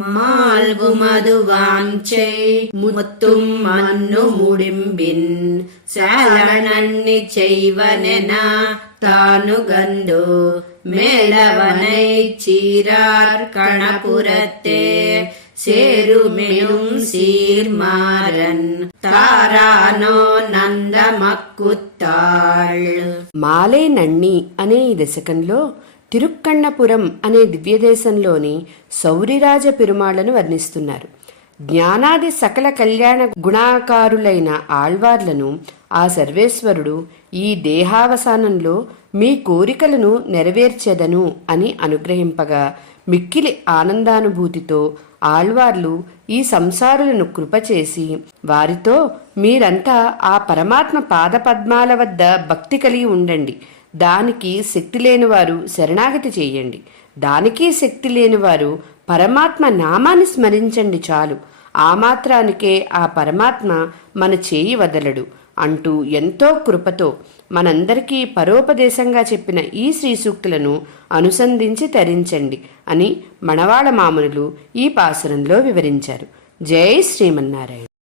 மால்கு மதுவாஞ்சை முத்தும் மண்ணு முடிம்பின் சாலனன்னி செய்வனென தானுகந்து மேலவனை சீரார் கணபுரத்தே சேருமெனும் சீர்மாறன் తారానో నందమక్కుత్తాళ్. మాలే నన్ని అనే ఈ దశకంలో తిరుక్కన్నపురం అనే దివ్యదేశంలోని సౌరిరాజ పెరుమాళ్లను వర్ణిస్తున్నారు. జ్ఞానాది సకల కళ్యాణ గుణాకారులైన ఆళ్వార్లను ఆ సర్వేశ్వరుడు ఈ దేహావసానంలో మీ కోరికలను నెరవేర్చెదను అని అనుగ్రహింపగా మిక్కిలి ఆనందానుభూతితో ఆళ్వార్లు ఈ సంసారులను కృపచేసి వారితో మీరంతా ఆ పరమాత్మ పాదపద్మాల వద్ద భక్తి కలిగి ఉండండి, దానికి శక్తి లేనివారు శరణాగతి చేయండి, దానికి శక్తి లేనివారు పరమాత్మ నామాన్ని స్మరించండి చాలు, ఆ మాత్రానికే ఆ పరమాత్మ మన చేయి వదలడు అంటూ ఎంతో కృపతో మనందరికీ పరోపదేశంగా చెప్పిన ఈ శ్రీ సూక్తులను అనుసంధించి తరించండి అని మణవాళ మామునులు ఈ పాసురంలో వివరించారు. జై శ్రీమన్నారాయణ.